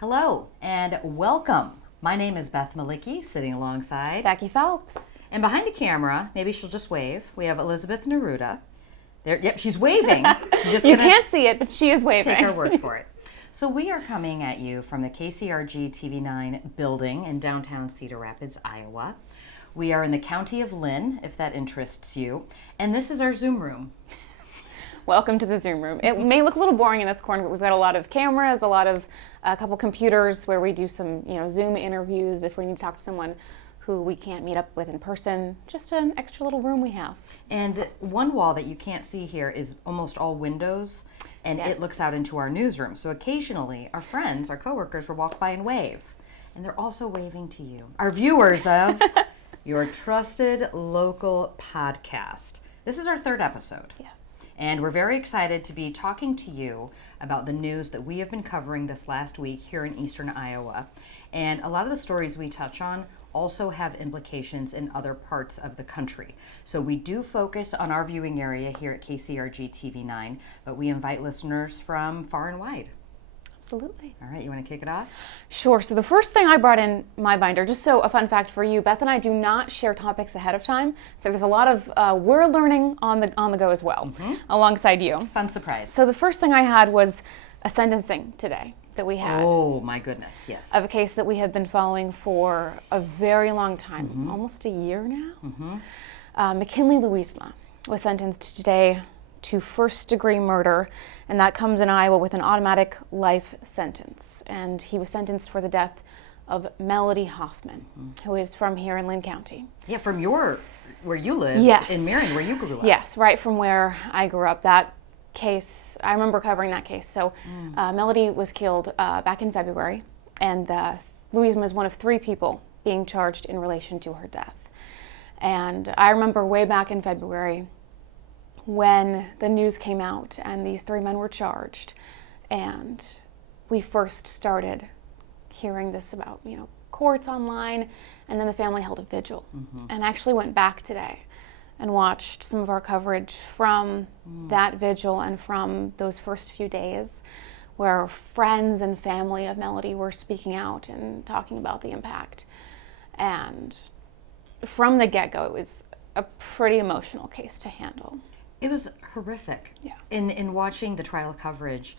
Hello and welcome. My name is Beth Malicki, sitting alongside Becky Phelps. And behind the camera, maybe she'll just wave, we have Elizabeth Neruda. There, yep, she's waving. You can't see it, but she is waving. Take our word for it. So we are coming at you from the kcrg TV9 building in downtown Cedar Rapids, Iowa. We are in the county of Lynn, if that interests you, and this is our Zoom room. Welcome to the Zoom room. It may look a little boring in this corner, but we've got a lot of cameras, a couple computers where we do some, Zoom interviews if we need to talk to someone who we can't meet up with in person. Just an extra little room we have. And the one wall that you can't see here is almost all windows, and It looks out into our newsroom. So occasionally our friends, our coworkers will walk by and wave, and they're also waving to you, our viewers of your trusted local podcast. This is our third episode. Yes. And we're very excited to be talking to you about the news that we have been covering this last week here in eastern Iowa. And a lot of the stories we touch on also have implications in other parts of the country. So we do focus on our viewing area here at kcrg TV9, but we invite listeners from far and wide. Absolutely. All right, you want to kick it off? Sure. So the first thing I brought in my binder, just so a fun fact for you, Beth and I do not share topics ahead of time. So there's a lot of we're learning on the go as well, alongside you. Fun surprise. So the first thing I had was a sentencing today that we had. Oh my goodness, yes. Of a case that we have been following for a very long time, almost a year now. McKinley Louisma was sentenced today to first-degree murder, and that comes in Iowa with an automatic life sentence. And he was sentenced for the death of Melody Hoffman, who is from here in Lynn County. Yeah, from where you live, Yes. in Marion, where you grew up. Yes, right from where I grew up. That case, I remember covering that case. So Melody was killed back in February, and Louisma is one of 3 people being charged in relation to her death. And I remember way back in February when the news came out and these 3 men were charged, and we first started hearing this about, courts online, and then the family held a vigil and actually went back today and watched some of our coverage from that vigil and from those first few days where friends and family of Melody were speaking out and talking about the impact. And from the get-go, it was a pretty emotional case to handle. It was horrific. Yeah. In watching the trial coverage,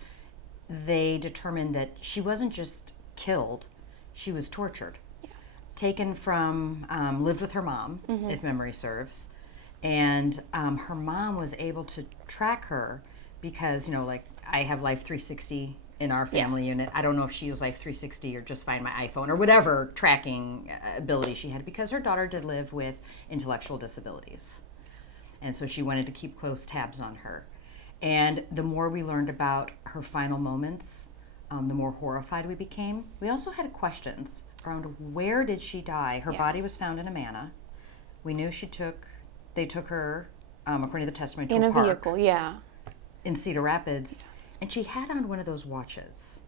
they determined that she wasn't just killed, she was tortured. Yeah. Taken from, lived with her mom, if memory serves. And her mom was able to track her because, I have Life 360 in our family unit. I don't know if she used Life 360 or just find my iPhone or whatever tracking ability she had, because her daughter did live with intellectual disabilities. And so she wanted to keep close tabs on her. And the more we learned about her final moments, the more horrified we became. We also had questions around where did she die? Her body was found in a manor. We knew they took her, according to the testimony, to a park vehicle, in Cedar Rapids, and she had on one of those watches.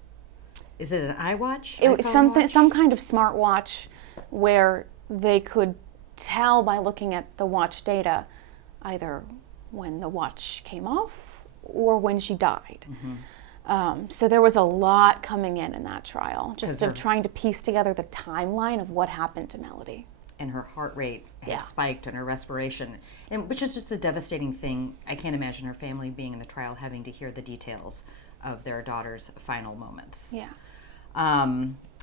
Is it an iWatch? It was some kind of smart watch where they could tell by looking at the watch data either when the watch came off or when she died. So there was a lot coming in that trial, just of trying to piece together the timeline of what happened to Melody. And her heart rate had spiked and her respiration, which is just a devastating thing. I can't imagine her family being in the trial having to hear the details of their daughter's final moments. Yeah.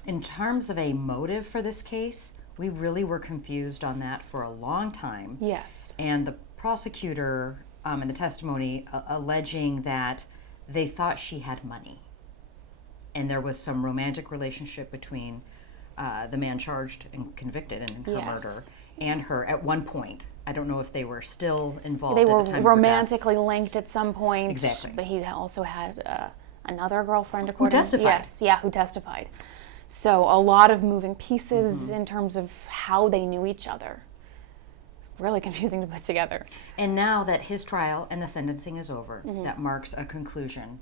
In terms of a motive for this case, we really were confused on that for a long time. Yes. And the prosecutor in the testimony alleging that they thought she had money, and there was some romantic relationship between the man charged and convicted in her murder and her at one point. I don't know if they were still involved. They at were the time romantically linked at some point. Exactly. But he also had another girlfriend, according who testified. Yes, who testified. So a lot of moving pieces in terms of how they knew each other. It's really confusing to put together. And now that his trial and the sentencing is over, that marks a conclusion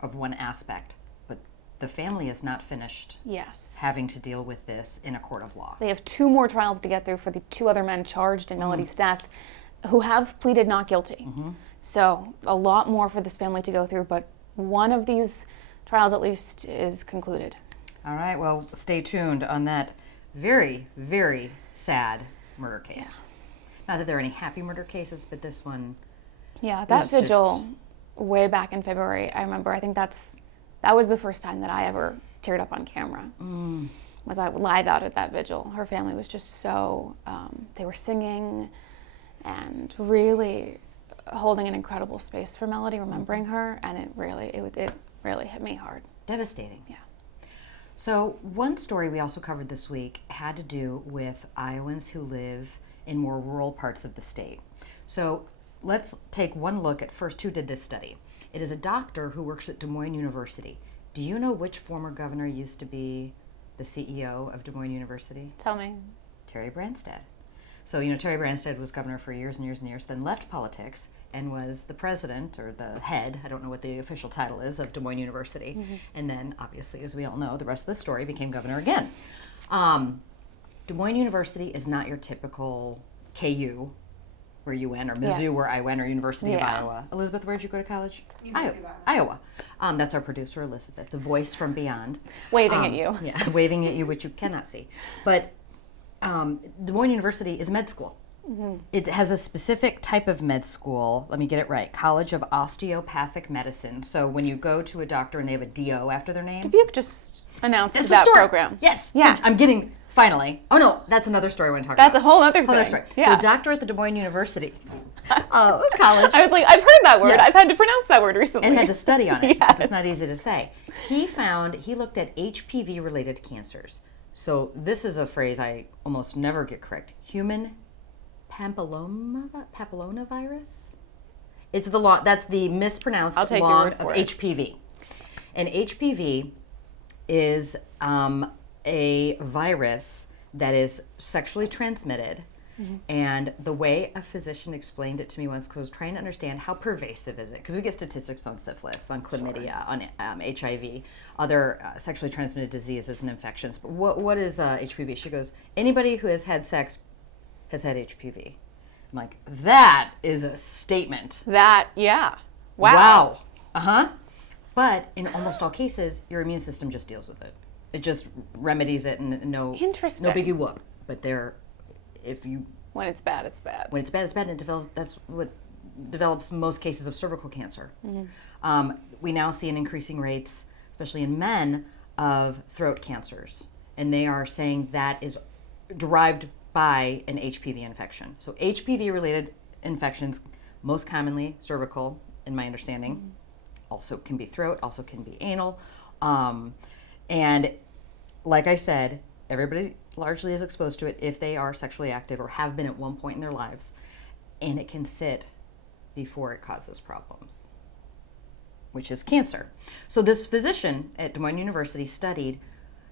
of one aspect. But the family is not finished having to deal with this in a court of law. They have 2 more trials to get through for the 2 other men charged in Melody's death who have pleaded not guilty. So a lot more for this family to go through, but one of these trials at least is concluded. All right, well, stay tuned on that very, very sad murder case. Not that there are any happy murder cases, but this one. Yeah, that vigil way back in February, I remember. I think that was the first time that I ever teared up on camera. Was I live out at that vigil. Her family was just so, they were singing and really holding an incredible space for Melody, remembering her, and it really hit me hard. Devastating. Yeah. So one story we also covered this week had to do with Iowans who live in more rural parts of the state. So let's take one look at first who did this study. It is a doctor who works at Des Moines University. Do you know which former governor used to be the CEO of Des Moines University? Tell me. Terry Branstad. So, Terry Branstad was governor for years and years and years, then left politics and was the president or the head, I don't know what the official title is, of Des Moines University. And then, obviously, as we all know, the rest of the story, became governor again. Des Moines University is not your typical KU, where you went, or Mizzou, where I went, or University of Iowa. Elizabeth, where'd you go to college? Iowa. That's our producer, Elizabeth, the voice from beyond. Waving at you. Yeah, waving at you, which you cannot see. But Des Moines University is med school. It has a specific type of med school. Let me get it right. College of Osteopathic Medicine. So when you go to a doctor and they have a DO after their name. Dubuque just announced that program. Yes. Yes. So I'm getting, finally. Oh, no, that's another story I want to talk That's about. a whole other thing. Whole other story. Yeah. So a doctor at the Des Moines University college. I was like, I've heard that word. Yes. I've had to pronounce that word recently. And had to study on it. Yes. It's not easy to say. He looked at HPV-related cancers. So this is a phrase I almost never get correct. Human papillomavirus? It's that's the mispronounced long of HPV. And HPV is a virus that is sexually transmitted. And the way a physician explained it to me once, because I was trying to understand how pervasive is it, because we get statistics on syphilis, on chlamydia, on HIV, other sexually transmitted diseases and infections. But what is HPV? She goes, anybody who has had sex has had HPV. I'm like, that is a statement. Wow. But in almost all cases, your immune system just deals with it. It just remedies it, and no biggie whoop. But when it's bad, it's bad. When it's bad, it's bad, and that's what develops most cases of cervical cancer. We now see an increasing rates, especially in men, of throat cancers, and they are saying that is derived by an HPV infection. So HPV-related infections, most commonly cervical, in my understanding, also can be throat, also can be anal, and like I said, everybody largely is exposed to it if they are sexually active or have been at one point in their lives, and it can sit before it causes problems, which is cancer. So this physician at Des Moines University studied,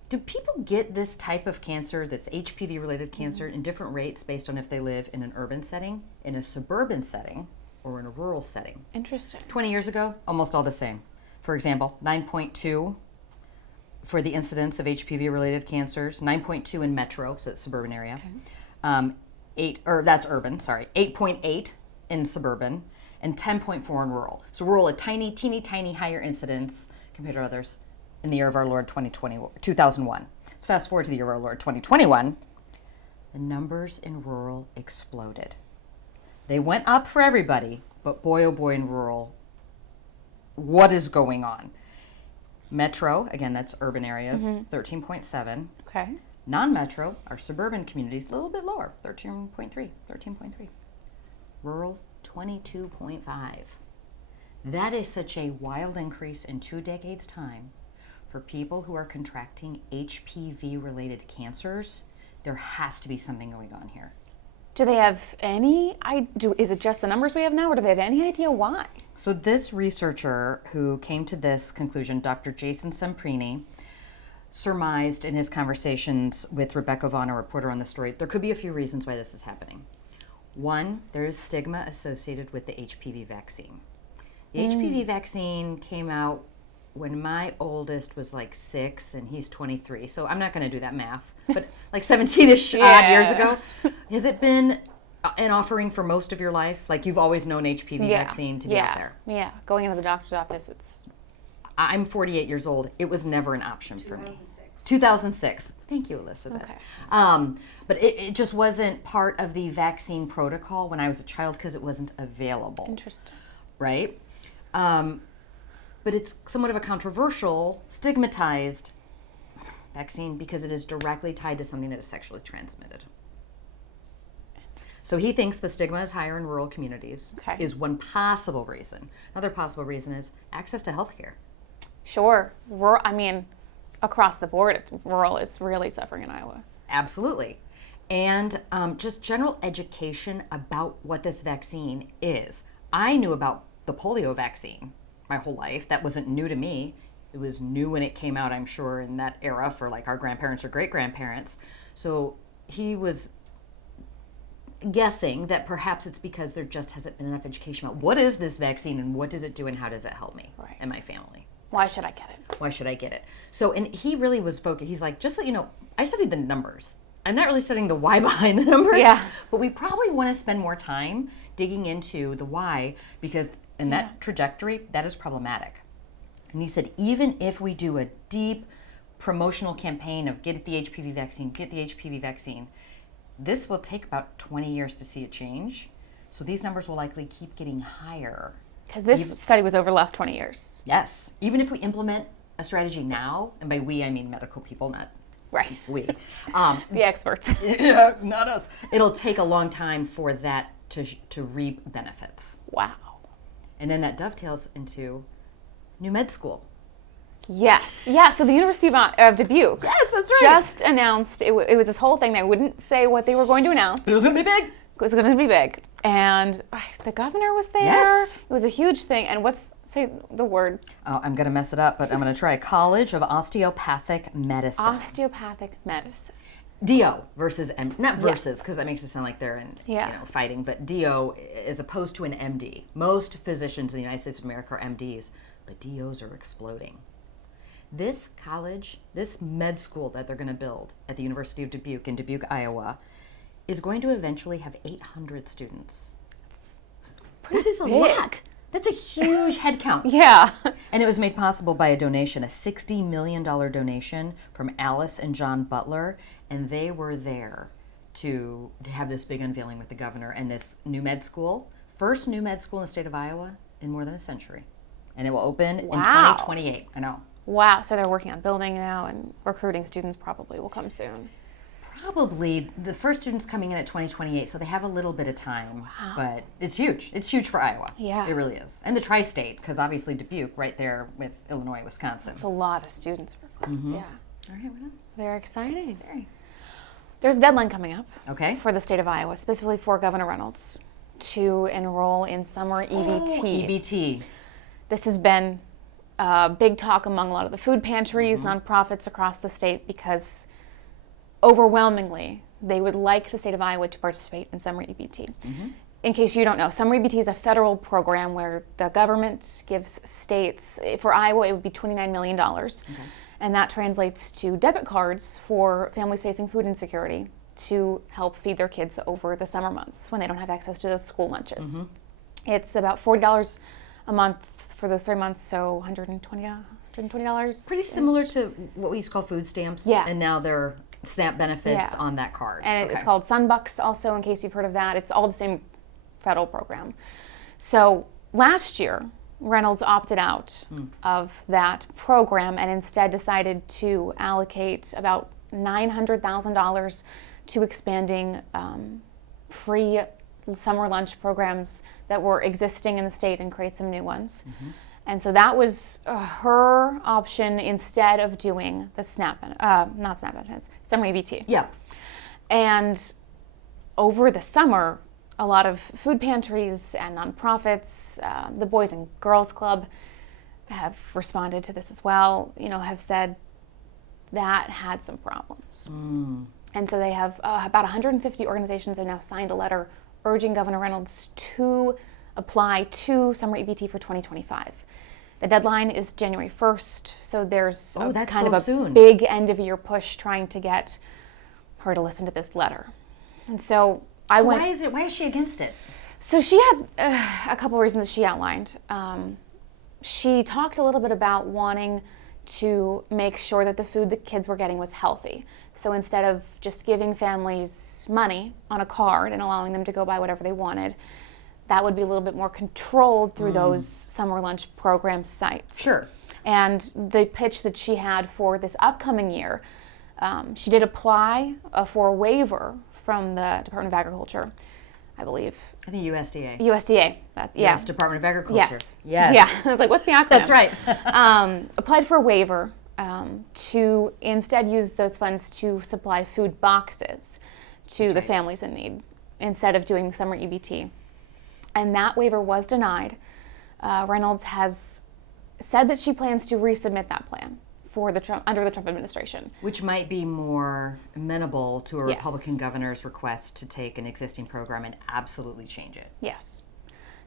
do people get this type of cancer, this HPV-related cancer, in different rates based on if they live in an urban setting, in a suburban setting, or in a rural setting? Interesting. 20 years ago, almost all the same. For example, 9.2 for the incidence of HPV-related cancers, 9.2 in metro, so it's suburban area. That's urban, sorry. 8.8 in suburban, and 10.4 in rural. So rural, a teeny tiny higher incidence compared to others in the year of our Lord 2001. Let's fast forward to the year of our Lord 2021. The numbers in rural exploded. They went up for everybody, but boy, oh boy, in rural, what is going on? Metro, again, that's urban areas, 13.7. Okay. Non-metro, our suburban communities, a little bit lower, 13.3. Rural, 22.5. That is such a wild increase in 2 decades' time for people who are contracting HPV-related cancers. There has to be something going on here. Do they have any idea? Is it just the numbers we have now, or do they have any idea why? So this researcher who came to this conclusion, Dr. Jason Semprini, surmised in his conversations with Rebecca Vaughn, a reporter on the story, there could be a few reasons why this is happening. One, there is stigma associated with the HPV vaccine. The HPV vaccine came out when my oldest was like 6 and he's 23. So I'm not going to do that math, but like 17-ish odd years ago. Has it been an offering for most of your life? Like you've always known HPV vaccine to be out there? Yeah, going into the doctor's office, it's... I'm 48 years old. It was never an option for me. 2006. Thank you, Elizabeth. Okay. But it just wasn't part of the vaccine protocol when I was a child because it wasn't available. Interesting. Right? But it's somewhat of a controversial, stigmatized vaccine because it is directly tied to something that is sexually transmitted. So he thinks the stigma is higher in rural communities is one possible reason. Another possible reason is access to health care. Sure. I mean, across the board, rural is really suffering in Iowa. Absolutely. And just general education about what this vaccine is. I knew about the polio vaccine my whole life. That wasn't new to me. It was new when it came out, I'm sure, in that era for like our grandparents or great-grandparents. So he was guessing that perhaps it's because there just hasn't been enough education about what is this vaccine and what does it do and how does it help me and my family. Why should I get it? Why should I get it? So, and he really was focused. He's like, just so you know, I studied the numbers. I'm not really studying the why behind the numbers. Yeah. But we probably want to spend more time digging into the why because in that trajectory, that is problematic. And he said, even if we do a deep promotional campaign of get the HPV vaccine, get the HPV vaccine, this will take about 20 years to see a change. So these numbers will likely keep getting higher. Because this study was over the last 20 years. Yes. Even if we implement a strategy now, and by we, I mean medical people, not we. The experts. Yeah, not us. It'll take a long time for that to reap benefits. Wow. And then that dovetails into new med school. Yes. Yeah, so the University of Dubuque Yes, that's right. just announced, it was this whole thing. They wouldn't say what they were going to announce. It was going to be big. It was going to be big. And the governor was there. Yes. It was a huge thing. And say the word. Oh, I'm going to mess it up, but I'm going to try. College of Osteopathic Medicine. Osteopathic medicine. DO versus not versus, because that makes it sound like they're fighting, but DO as opposed to an MD. Most physicians in the United States of America are MDs, but DOs are exploding. This college, this med school that they're going to build at the University of Dubuque in Dubuque, Iowa, is going to eventually have 800 students. That is a lot. That's a huge head count. Yeah. And it was made possible by a donation, a $60 million donation from Alice and John Butler, and they were there to have this big unveiling with the governor and this new med school, first new med school in the state of Iowa in more than a century. And it will open in 2028. I know. Wow. So they're working on building now, and recruiting students probably will come soon. Probably. The first student's coming in at 2028, so they have a little bit of time. Wow. But it's huge. It's huge for Iowa. Yeah. It really is. And the tri-state, because obviously Dubuque, right there with Illinois, Wisconsin. It's a lot of students per class, yeah. All right, well, very exciting. There's a deadline coming up for the state of Iowa, specifically for Governor Reynolds, to enroll in summer EBT. EBT. This has been big talk among a lot of the food pantries, nonprofits across the state, because overwhelmingly they would like the state of Iowa to participate in summer EBT. In case you don't know, summer EBT is a federal program where the government gives states, for Iowa it would be $29 million. And that translates to debit cards for families facing food insecurity to help feed their kids over the summer months when they don't have access to those school lunches. It's about $40 a month for those 3 months, so $120. Pretty similar to what we used to call food stamps. Yeah. And now they're SNAP benefits on that card. And it's called Sunbucks also, in case you've heard of that. It's all the same federal program. So last year, Reynolds opted out of that program and instead decided to allocate about $900,000 to expanding free summer lunch programs that were existing in the state and create some new ones. And so that was her option instead of doing the not SNAP benefits, summer EBT. Yeah. And over the summer, a lot of food pantries and nonprofits, the Boys and Girls Club have responded to this as well, have said that had some problems. And so they have about 150 organizations have now signed a letter urging Governor Reynolds to apply to summer EBT for 2025. The deadline is January 1st, so there's a big end-of-year push trying to get her to listen to this letter. And so why is she against it? So she had a couple reasons that she outlined. She talked a little bit about wanting to make sure that the food the kids were getting was healthy. So instead of just giving families money on a card and allowing them to go buy whatever they wanted, that would be a little bit more controlled through those summer lunch program sites. Sure. And the pitch that she had for this upcoming year, she did apply for a waiver from the Department of Agriculture, I believe. I think USDA. USDA. Yes, Department of Agriculture. Yes. Yes. Yeah. I was like, what's the acronym? That's right. Applied for a waiver to instead use those funds to supply food boxes to the families in need instead of doing the summer EBT. And that waiver was denied. Reynolds has said that she plans to resubmit that plan for under the Trump administration. Which might be more amenable to a Yes. Republican governor's request to take an existing program and absolutely change it. Yes.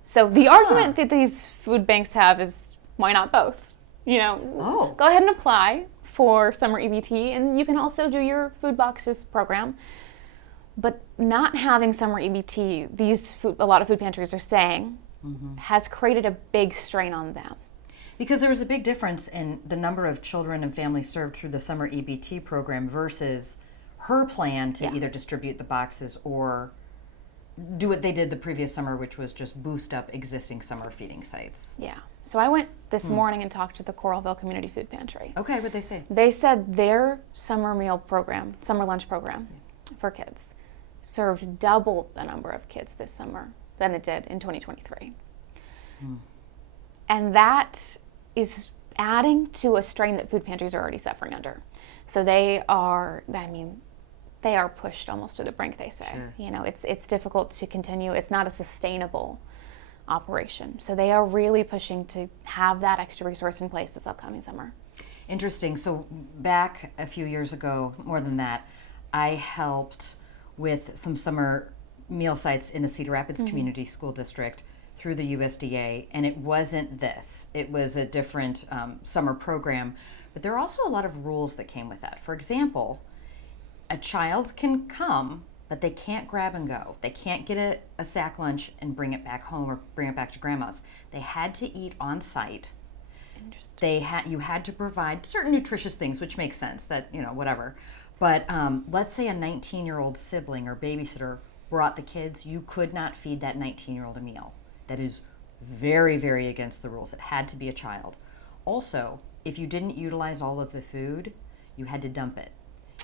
So the argument that these food banks have is, why not both? You know, go ahead and apply for summer EBT, and you can also do your food boxes program. But not having summer EBT, a lot of food pantries are saying, has created a big strain on them. Because there was a big difference in the number of children and families served through the summer EBT program versus her plan to either distribute the boxes or do what they did the previous summer, which was just boost up existing summer feeding sites. Yeah. So I went this morning and talked to the Coralville Community Food Pantry. Okay, what'd they say? They said their summer lunch program for kids served double the number of kids this summer than it did in 2023. And that is adding to a strain that food pantries are already suffering under. So they are pushed almost to the brink, they say. Sure. You know, it's difficult to continue. It's not a sustainable operation. So they are really pushing to have that extra resource in place this upcoming summer. Interesting. So back a few years ago, more than that, I helped with some summer meal sites in the Cedar Rapids Community School District through the USDA, and it wasn't this. It was a different summer program, but there are also a lot of rules that came with that. For example, a child can come, but they can't grab and go. They can't get a sack lunch and bring it back home or bring it back to grandma's. They had to eat on site. Interesting. You had to provide certain nutritious things, which makes sense, that, you know, whatever. But let's say a 19-year-old sibling or babysitter brought the kids, you could not feed that 19-year-old a meal. That is very, very against the rules. It had to be a child. Also, if you didn't utilize all of the food, you had to dump it.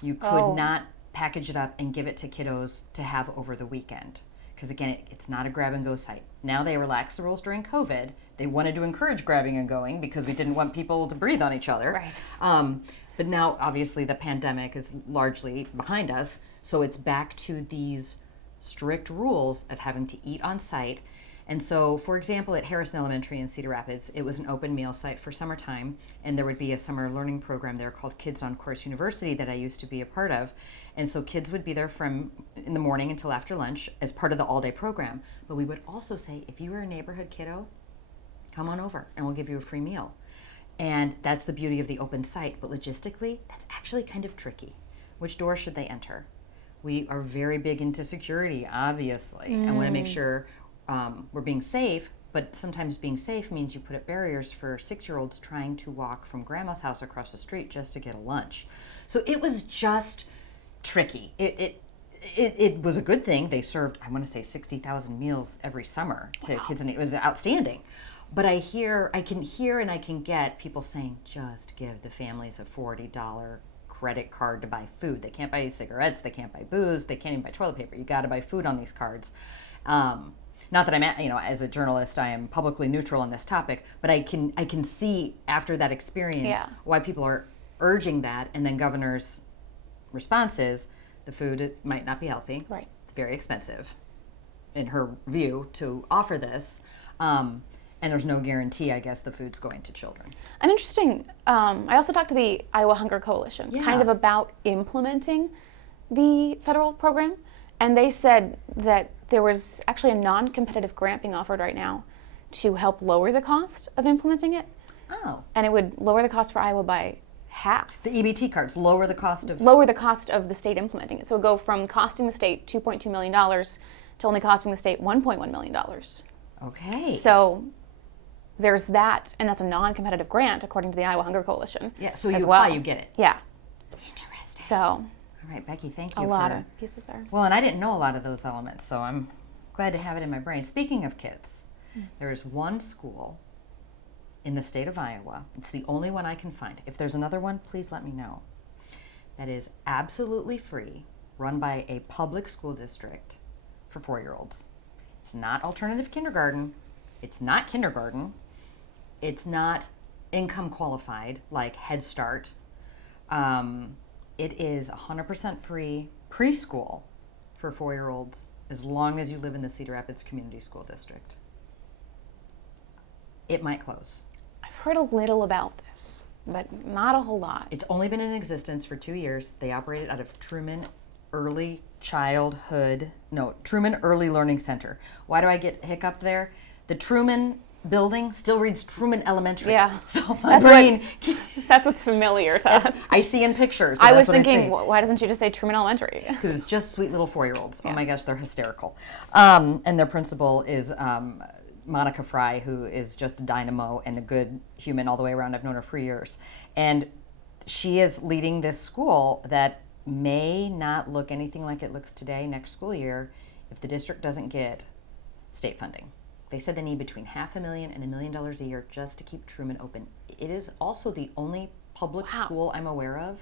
You could not package it up and give it to kiddos to have over the weekend. Because again, it's not a grab and go site. Now they relaxed the rules during COVID. They wanted to encourage grabbing and going because we didn't want people to breathe on each other. Right. But now, obviously, the pandemic is largely behind us. So it's back to these strict rules of having to eat on site. And so, for example, at Harrison Elementary in Cedar Rapids, it was an open meal site for summertime, and there would be a summer learning program there called Kids on Course University that I used to be a part of. And so kids would be there from in the morning until after lunch as part of the all-day program. But we would also say, if you were a neighborhood kiddo, come on over and we'll give you a free meal. And that's the beauty of the open site. But logistically, that's actually kind of tricky. Which door should they enter? We are very big into security, obviously. I want to make sure we're being safe, but sometimes being safe means you put up barriers for 6-year-olds trying to walk from grandma's house across the street just to get a lunch. So it was just tricky. It was a good thing. They served, I want to say, 60,000 meals every summer to kids, and it was outstanding. But I can hear and I can get people saying, just give the families a $40 credit card to buy food. They can't buy cigarettes, they can't buy booze, they can't even buy toilet paper. You got to buy food on these cards. Not that I'm, as a journalist, I am publicly neutral on this topic, but I can see after that experience why people are urging that, and then governor's response is the food might not be healthy. Right. It's very expensive, in her view, to offer this, and there's no guarantee, I guess, the food's going to children. An interesting, I also talked to the Iowa Hunger Coalition, kind of about implementing the federal program. And they said that there was actually a non-competitive grant being offered right now to help lower the cost of implementing it. Oh. And it would lower the cost for Iowa by half. The EBT cards lower the cost of... Lower the cost of the state implementing it. So it would go from costing the state $2.2 million to only costing the state $1.1 million. Okay. So there's that, and that's a non-competitive grant according to the Iowa Hunger Coalition. Yeah, so you apply, you get it. Yeah. Interesting. So, all right, Becky, thank you. A lot of pieces there. Well, and I didn't know a lot of those elements, so I'm glad to have it in my brain. Speaking of kids, there is one school in the state of Iowa. It's the only one I can find. If there's another one, please let me know. That is absolutely free, run by a public school district for 4-year-olds. It's not alternative kindergarten. It's not kindergarten. It's not income qualified like Head Start. It is 100% free preschool for 4-year-olds as long as you live in the Cedar Rapids Community School District. It might close. I've heard a little about this, but not a whole lot. It's only been in existence for 2 years. They operated out of Truman Early Learning Center. Why do I get hiccuped there? The Truman building still reads Truman Elementary. Yeah. So my brain... That's what's familiar to us. I see in pictures. So I was thinking, why doesn't she just say Truman Elementary? Because it's just sweet little 4-year-olds. Yeah. Oh my gosh, they're hysterical. And their principal is Monica Fry, who is just a dynamo and a good human all the way around. I've known her for years. And she is leading this school that may not look anything like it looks today next school year if the district doesn't get state funding. They said they need between $500,000 and $1 million a year just to keep Truman open. It is also the only public school I'm aware of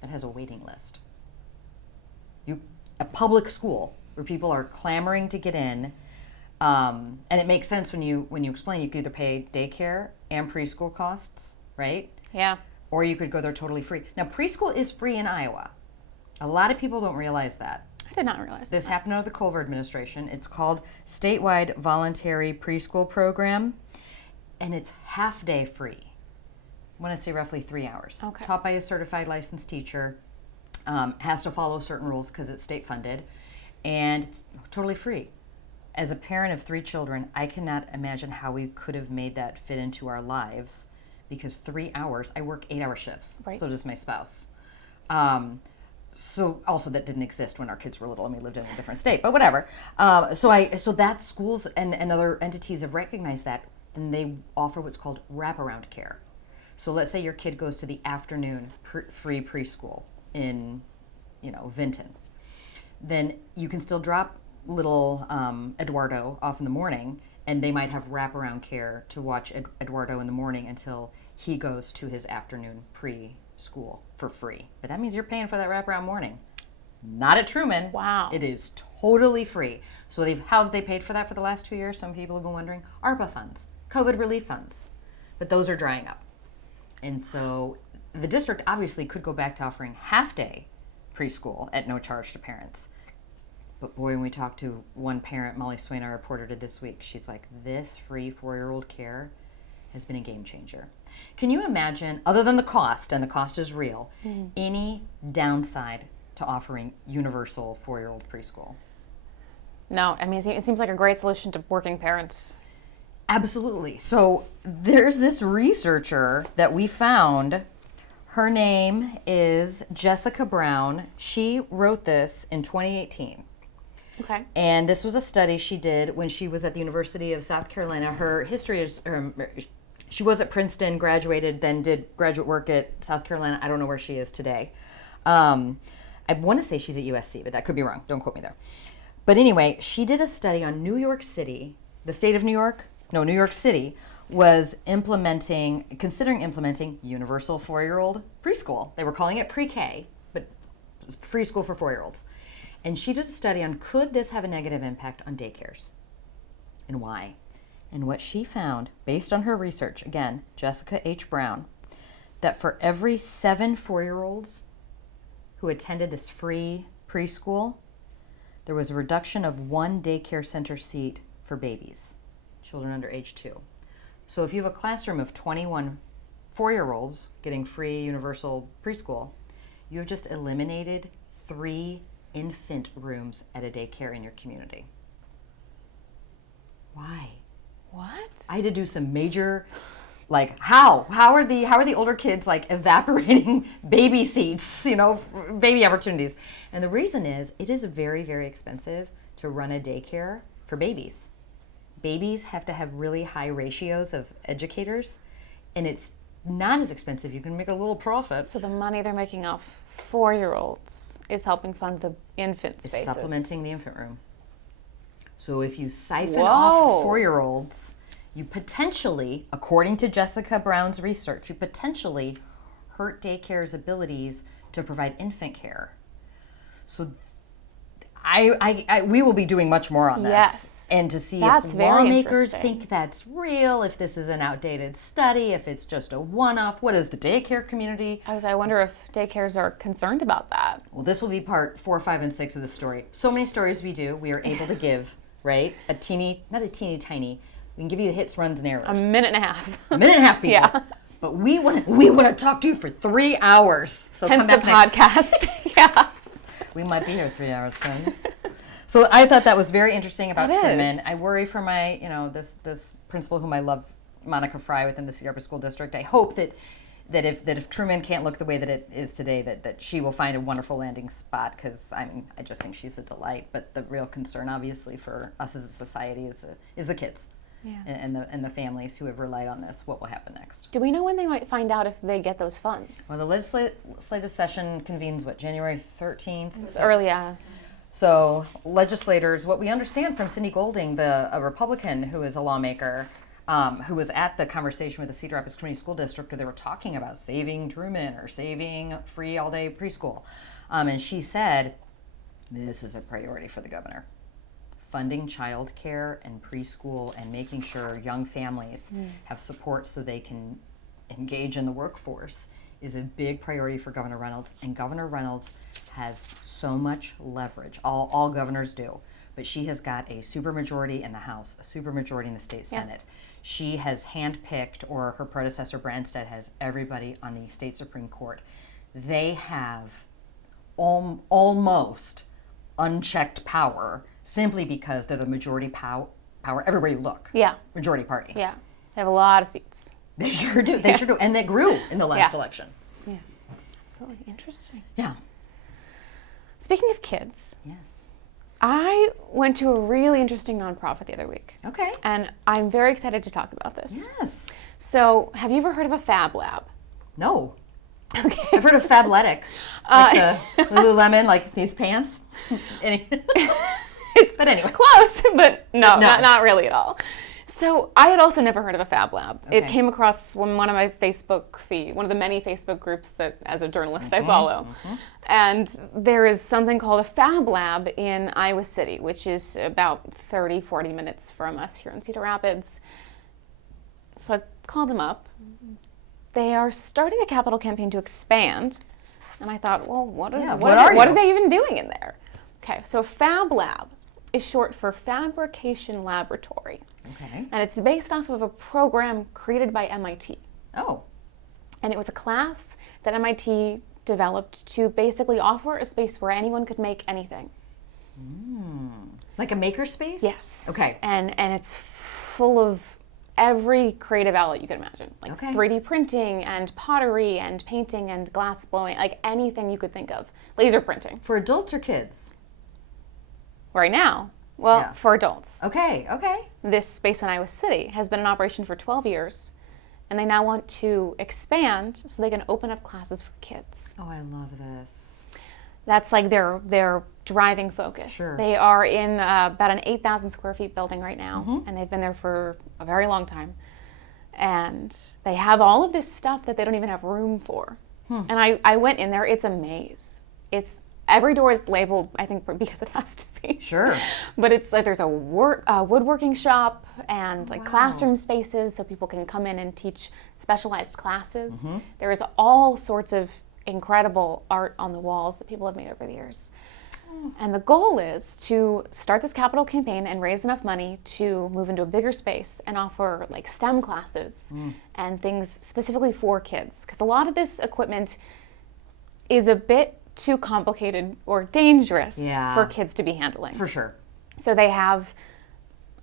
that has a waiting list. A public school where people are clamoring to get in, and it makes sense when you explain. You could either pay daycare and preschool costs, right? Yeah. Or you could go there totally free. Now, preschool is free in Iowa. A lot of people don't realize that. I did not realize This that. happened under the Culver administration. It's called Statewide Voluntary Preschool Program, and it's half-day free. I want to say roughly 3 hours. Okay. Taught by a certified licensed teacher. Has to follow certain rules because it's state funded, and it's totally free. As a parent of 3 children, I cannot imagine how we could have made that fit into our lives, because 3 hours, I work 8-hour shifts. Right. So does my spouse. So also that didn't exist when our kids were little and we lived in a different state, but whatever. So that schools and other entities have recognized that, and they offer what's called wraparound care. So let's say your kid goes to the afternoon free preschool in, Vinton. Then you can still drop little Eduardo off in the morning, and they might have wraparound care to watch Eduardo in the morning until he goes to his afternoon preschool for free. But that means you're paying for that wraparound morning. Not at Truman. Wow. It is totally free. So how have they paid for that for the last 2 years? Some people have been wondering. ARPA funds, COVID relief funds. But those are drying up. And so the district obviously could go back to offering half-day preschool at no charge to parents. But boy, when we talked to one parent, Molly Swain, our reporter, did this week, she's like, this free 4-year-old care has been a game changer. Can you imagine, other than the cost, and the cost is real, any downside to offering universal 4-year-old preschool? No, I mean, it seems like a great solution to working parents. Absolutely. So there's this researcher that we found. Her name is Jessica Brown. She wrote this in 2018. Okay. And this was a study she did when she was at the University of South Carolina. Her history is, she was at Princeton, graduated, then did graduate work at South Carolina. I don't know where she is today. I want to say she's at USC, but that could be wrong. Don't quote me there. But anyway, she did a study on New York City, the state of New York. No, New York City was considering implementing universal 4-year-old preschool. They were calling it pre-K, but free school for 4-year-olds. And she did a study on, could this have a negative impact on daycares and why? And what she found, based on her research, again, Jessica H. Brown, that for every 7 4-year-olds who attended this free preschool, there was a reduction of 1 daycare center seat for babies, children under age 2. So if you have a classroom of 21 4-year-olds getting free universal preschool, you have just eliminated 3 infant rooms at a daycare in your community. Why? What? I had to do some major, how are the older kids evaporating baby seats, baby opportunities? And the reason is, it is very, very expensive to run a daycare for babies. babies have to have really high ratios of educators, and it's not as expensive. You can make a little profit. So the money they're making off 4-year-olds is helping fund the infant It's spaces. supplementing the infant room. So if you siphon Whoa. off 4-year-olds, you potentially, according to Jessica Brown's research, you potentially hurt daycare's abilities to provide infant care. So we will be doing much more on this. Yes. And to see That's if very lawmakers interesting. think that's real, if this is an outdated study, if it's just a one-off. What is the daycare community? I wonder if daycares are concerned about that. Well, this will be part 4, 5, and 6 of the story. So many stories we are able to give, right? Not a teeny tiny. We can give you the hits, runs, and errors. A minute and a half. A minute and a half, people. Yeah. But we want to talk to you for 3 hours. So Hence come the back podcast. Yeah. We might be here 3 hours, friends. So I thought that was very interesting about It Truman. is. I worry for my, this principal whom I love, Monica Fry, within the Cedar Rapids School District. I hope that if Truman can't look the way that it is today, that she will find a wonderful landing spot, because I just think she's a delight. But the real concern, obviously, for us as a society is the kids. Yeah. And the families who have relied on this. What will happen next? Do we know when they might find out if they get those funds? Well, the legislative session convenes, January 13th? It's early, yeah. So legislators, what we understand from Cindy Golding, a Republican who is a lawmaker, who was at the conversation with the Cedar Rapids Community School District where they were talking about saving Truman or saving free all-day preschool. And she said, this is a priority for the governor. Funding childcare and preschool and making sure young families have support so they can engage in the workforce is a big priority for Governor Reynolds. And Governor Reynolds has so much leverage. All governors do. But she has got a supermajority in the House, a supermajority in the state Senate. She has handpicked, or her predecessor Branstad has, everybody on the state Supreme Court. They have almost unchecked power simply because they're the majority power everywhere you look. Yeah. Majority party. Yeah. They have a lot of seats. They sure do. They sure do. And they grew in the last Yeah. election. Yeah. Absolutely. Interesting. Yeah. Speaking of kids, Yes. I went to a really interesting nonprofit the other week. Okay. And I'm very excited to talk about this. Yes. So, have you ever heard of a Fab Lab? No. Okay. I've heard of Fabletics. Like the Lululemon, like these pants. But anyway. Close, but no. No. Not really at all. So I had also never heard of a Fab Lab. Okay. It came across one of my Facebook feed, one of the many Facebook groups that, as a journalist, I follow. And there is something called a Fab Lab in Iowa City, which is about 30, 40 minutes from us here in Cedar Rapids. So I called them up. They are starting a capital campaign to expand. And I thought, well, what are they even doing in there? Okay, so Fab Lab is short for Fabrication Laboratory. Okay. And it's based off of a program created by MIT. Oh. And it was a class that MIT developed to basically offer a space where anyone could make anything. Like a makerspace? Yes. Okay. And it's full of every creative outlet you can imagine. Like Okay. 3D printing and pottery and painting and glass blowing, like anything you could think of. Laser printing. For adults or kids? Right now, well, Yeah. for adults. Okay. Okay. This space in Iowa City has been in operation for 12 years, and they now want to expand so they can open up classes for kids. Oh, I love this. That's like their driving focus. Sure. They are in about an 8,000 square feet building right now, and they've been there for a very long time. And they have all of this stuff that they don't even have room for. And I went in there. It's a maze. Every door is labeled, I think, because it has to be. Sure. But it's like there's a woodworking shop and like classroom spaces so people can come in and teach specialized classes. There is all sorts of incredible art on the walls that people have made over the years. And the goal is to start this capital campaign and raise enough money to move into a bigger space and offer like STEM classes and things specifically for kids. Because a lot of this equipment is a bit too complicated or dangerous for kids to be handling. For sure. So they have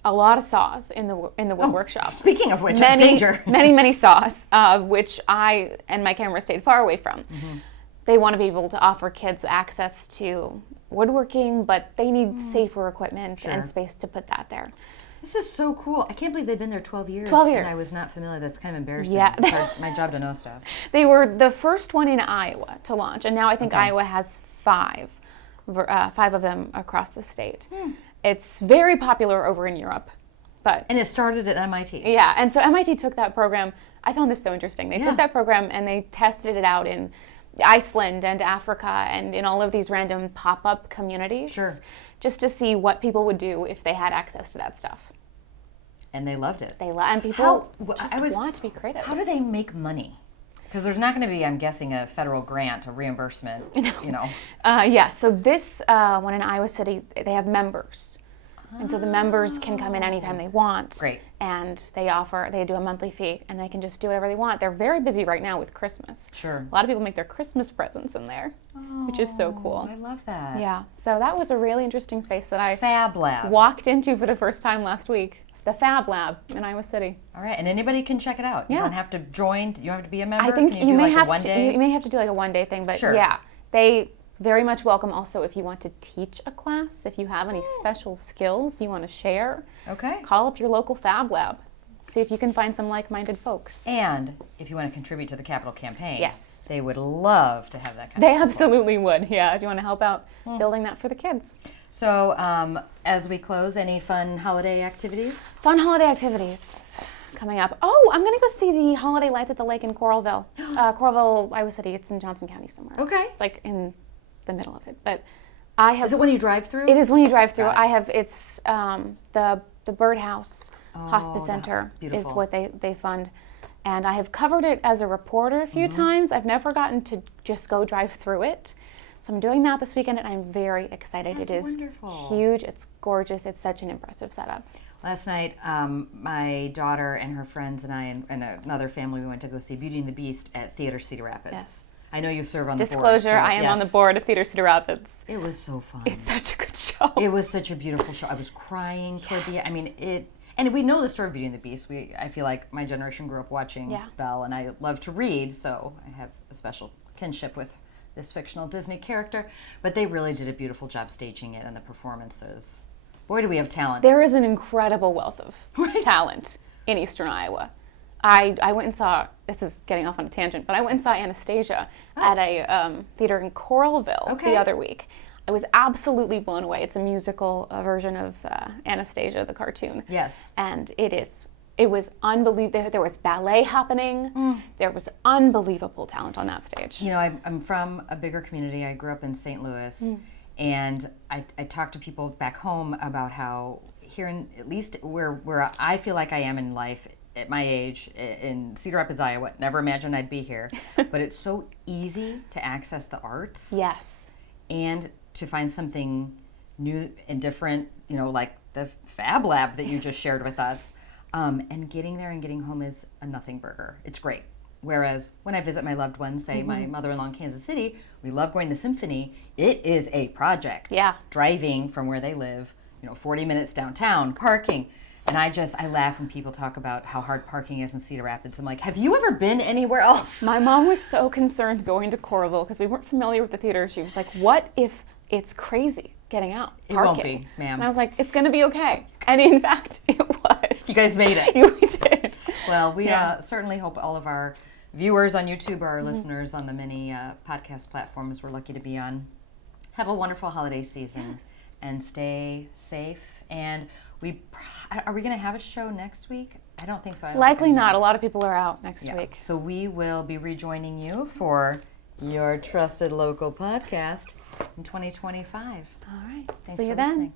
a lot of saws in the wood workshop. Speaking of which, danger. many saws, of which I and my camera stayed far away from. They want to be able to offer kids access to woodworking, but they need safer equipment and space to put that there. This is so cool. I can't believe they've been there 12 years. 12 years. And I was not familiar. That's kind of embarrassing. Yeah. It's my job to know stuff. They were the first one in Iowa to launch, and now I think Iowa has 5 of them across the state. It's very popular over in Europe. And it started at MIT. Yeah, and so MIT took that program. I found this so interesting. They took that program and they tested it out in Iceland and Africa and in all of these random pop-up communities, just to see what people would do if they had access to that stuff. And they loved it. And people want to be creative. How do they make money? Because there's not going to be, I'm guessing, a federal grant, a reimbursement, you know. So this one in Iowa City, they have members. And so the members can come in anytime they want. Great. And they do a monthly fee, and they can just do whatever they want. They're very busy right now with Christmas. Sure. A lot of people make their Christmas presents in there, which is so cool. I love that. Yeah. So that was a really interesting space that I Fab Lab. walked into for the first time last week. The Fab Lab in Iowa City. All right, and anybody can check it out. You don't have to join. You don't have to be a member. I think you may have to. You may have to do like a one-day thing, but they very much welcome also if you want to teach a class, if you have any special skills you want to share. Okay. Call up your local Fab Lab. See if you can find some like-minded folks. And if you want to contribute to the capital campaign, yes, they would love to have that kind of support. Absolutely would, yeah, if you want to help out building that for the kids. So as we close, any fun holiday activities? Fun holiday activities coming up. Oh, I'm going to go see the holiday lights at the lake in Coralville. Coralville, Iowa City. It's in Johnson County somewhere. Okay. It's like in the middle of it. But I have... Is it when you drive through? It is when you drive through. It's the Birdhouse Hospice Center is what they fund. And I have covered it as a reporter a few times. I've never gotten to just go drive through it. So I'm doing that this weekend, and I'm very excited. That's it is wonderful. Huge. It's gorgeous. It's such an impressive setup. Last night, my daughter and her friends and I and another family, we went to go see Beauty and the Beast at Theater Cedar Rapids. Yes. I know you serve on the board. Disclosure, I am on the board of Theater Cedar Rapids. It was so fun. It's such a good show. It was such a beautiful show. I was crying toward the end. I mean, and we know the story of Beauty and the Beast. I feel like my generation grew up watching Belle, and I love to read, so I have a special kinship with this fictional Disney character. But they really did a beautiful job staging it, and the performances. Boy, do we have talent. There is an incredible wealth of talent in Eastern Iowa. I went and saw, this is getting off on a tangent, but I went and saw Anastasia at a theater in Coralville the other week. I was absolutely blown away. It's a musical version of Anastasia, the cartoon. Yes. And it was unbelievable. There was ballet happening. There was unbelievable talent on that stage. You know, I'm from a bigger community. I grew up in St. Louis. And I talk to people back home about how here, at least where I feel like I am in life, at my age, in Cedar Rapids, Iowa, never imagined I'd be here. But it's so easy to access the arts. Yes. And to find something new and different, you know, like the Fab Lab that you just shared with us. And getting there and getting home is a nothing burger. It's great. Whereas when I visit my loved ones, say my mother-in-law in Kansas City, we love going to Symphony. It is a project. Yeah. Driving from where they live, 40 minutes downtown, parking. And I laugh when people talk about how hard parking is in Cedar Rapids. I'm like, have you ever been anywhere else? My mom was so concerned going to Coralville because we weren't familiar with the theater. She was like, what if it's crazy getting out, parking? It won't be, ma'am. And I was like, it's going to be okay. And in fact, it was. You guys made it. We did. Well, we certainly hope all of our viewers on YouTube or our listeners on the many podcast platforms we're lucky to be on have a wonderful holiday season and stay safe. And are we going to have a show next week? I don't think so. Likely not. A lot of people are out next week. So we will be rejoining you for your trusted local podcast in 2025. All right. Thanks See you for then. listening.